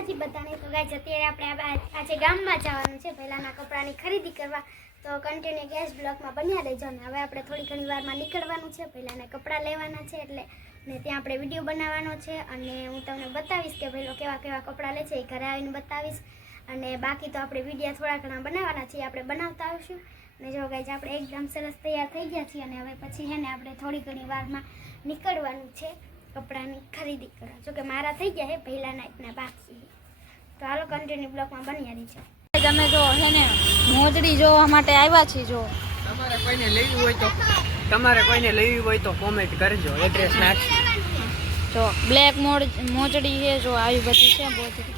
માતાજી બધાને. તો ગાઈસ અત્યારે આપણે આજે ગામમાં જવાનું છે પહેલાના કપડાની ખરીદી કરવા. તો કન્ટિન્યુ ગેસ બ્લોકમાં બન્યા રહેજો. અને હવે આપણે થોડી ઘણી વારમાં નીકળવાનું છે, પહેલાના કપડાં લેવાના છે એટલે ને ત્યાં આપણે વિડીયો બનાવવાનો છે અને હું તમને બતાવીશ કે પહેલો કેવા કેવા કપડાં લે છે એ ઘરે આવીને બતાવીશ. અને બાકી તો આપણે વિડીયો થોડા ઘણા બનાવવાના છીએ, આપણે બનાવતા આવીશું. અને જો ગાઈસ આપણે એકદમ સરસ તૈયાર થઈ ગયા છીએ અને હવે પછી છે ને આપણે થોડી ઘણી વારમાં નીકળવાનું છે કપડાની ખરીદી કરવા. જો કે મારા થઈ ગયા છે, પહેલા નાઈટના બાકી. તો હાલો કન્ટિન્યુ બ્લોકમાં બન્યા રહીજો. તમે જો હે ને મોજડી જોવા માટે આવ્યા છીએ. જો તમારે કોઈને લેવી હોય તો કોમેન્ટ કરજો, એડ્રેસ નાખજો. જો બ્લેક મોજડી છે, જો આવી બધી છે મોજડી.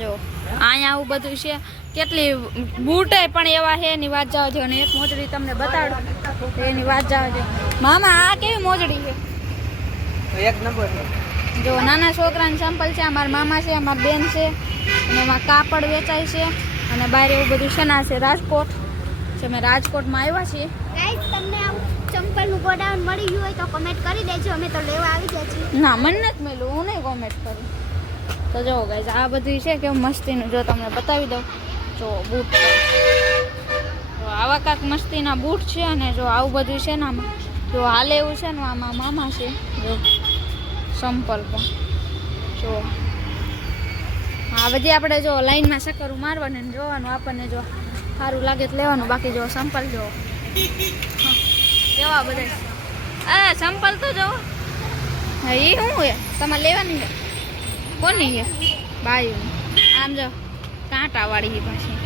જો અહીંયા આવું બધું છે, કેટલી બૂટે પણ એવા છે એની વાત જાવ છે. અને એક મોજડી તમને બતાડો એની વાત જાવ છે. મામા આ કેવી મોજડી છે? એક નંબર છે. જો નાના છોકરાની સંપલ છે, અમારા મામા છે, અમારી બેન છે, અને એમાં કાપડ વેચાય છે. અને બહાર એવું બધું છે ના છે રાજકોટ છે. અમે રાજકોટમાં આવ્યા છીએ. ગાઈસ તમને આવું ચંપલનું ગોડાઉન મળી ગયું હોય તો કમેન્ટ કરી દેજો, અમે તો લેવા આવી ગયા છીએ. ના મને નથી મળ્યું, હું નહીં કોમેન્ટ કરું. તો જો ગાઈસ આ બધું છે કેવું મસ્તીનું, જો તમને બતાવી દઉં. જો બૂટ, જો આવા કાંક મસ્તીના બૂટ છે. અને જો આવું બધું છે ને આમાં જો હાલે એવું છે ને આમાં મામા છે. જો સંપલ પણ જો આ બધી આપણે જો લાઈનમાં ચક્કરું મારવાનું ને જોવાનું, આપણને જો સારું લાગે તો લેવાનું. બાકી જો સંપલ જો કેવા બધા આ સંપલ તો જો હા એ શું છે તમારે લેવાની છે? કોની છે? બાયું આમ જો કાંટાવાળી છે પાછી.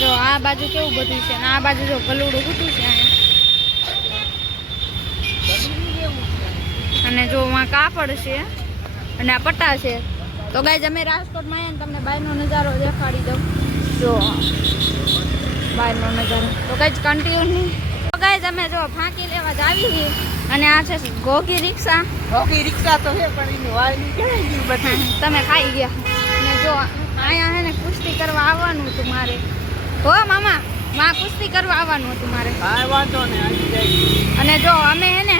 જો આ બાજુ કેવું બધું છે ને આ બાજુ જો ગલુડું બધું છે અહીંયા. અને જો આ કાપડ છે અને આ પટ્ટા છે. તો ગાઈસ અમે રાજકોટમાં આવીએ ને તમને બહારનો નજારો દેખાડી દઉં. જો બહારનો નજારો તો ગાઈસ કન્ટિન્યુ. તો ગાઈસ અમે જો ફાંકી લેવા જ આવી છીએ. અને આ છે ગોગી રિક્ષા. હોકી રિક્ષા તો છે પણ એની વાળની કેવી ગઈ બધી. તમે ખાઈ ગયા. અને જો અહીંયા હે ને કુસ્તી કરવા આવવાનું હતું મારે. હો મામા માં કુસ્તી કરવા આવવાનું હતું મારે. હા વાંધો ને આવી જાય. અને જો અમે હે ને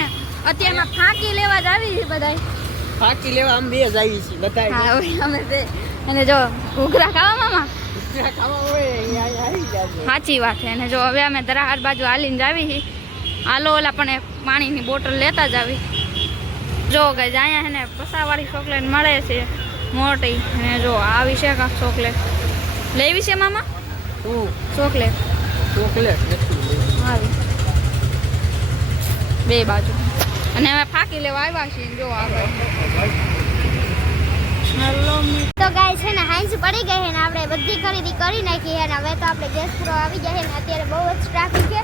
અત્યારમાં ફાંકી લેવા જ આવી છીએ બધાય. ફાકી લેવા આમ બે જ આવી છે બધા. હા અમે બે. અને જો ઘૂઘરા ખાવા મામા ખાવા હોય અહીંયા આવી જાય. સાચી વાત છે. અને જો હવે અમે દરાહાર બાજુ હાલીને જ આવી છીએ. હાલો ઓલા પણ પાણીની બોટલ લેતા જ આવી. જો ગાઈસ અહીંયા હે ને પસાવાળી ચોકલેટ મળે છે મોટી. અને જો આવી છે કાંક ચોકલેટ લેવી છે મામા? ચોકલેટ ચોકલેટ આવી બે બાજુ. અને અમે ફાંકી લેવા આવ્યા છીએ. જો આગળ હેલો તો ગાઈસ છે ને હાંજ પડી ગઈ છે ને આપણે બધી ખરીદી કરી નાખી છે. અને હવે તો આપણે ગેસ પુરાવા આવી ગયા છે ને અત્યારે બહુ જ ટ્રાફિક છે.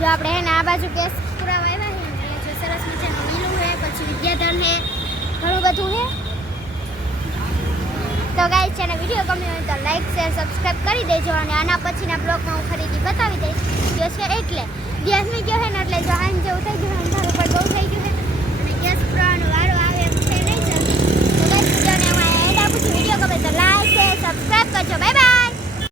જો આપણે હે ને આ બાજુ ગેસ પુરાવા આવ્યા છે ને અહીંયા જો સરસ મજાનું લીલું છે, પછી વિદ્યાધર છે, ઘણું બધું છે. તો ગાઈસ છે ને વિડીયો ગમ્યો હોય તો લાઈક શેર સબસ્ક્રાઈબ કરી દેજો. અને આના પછીના બ્લોગમાં હું ખરીદી બતાવી દઈશ. જો છે એટલે ગેસ ની ગયો છે ને એટલે જો હાંજ જેવું થઈ ગયું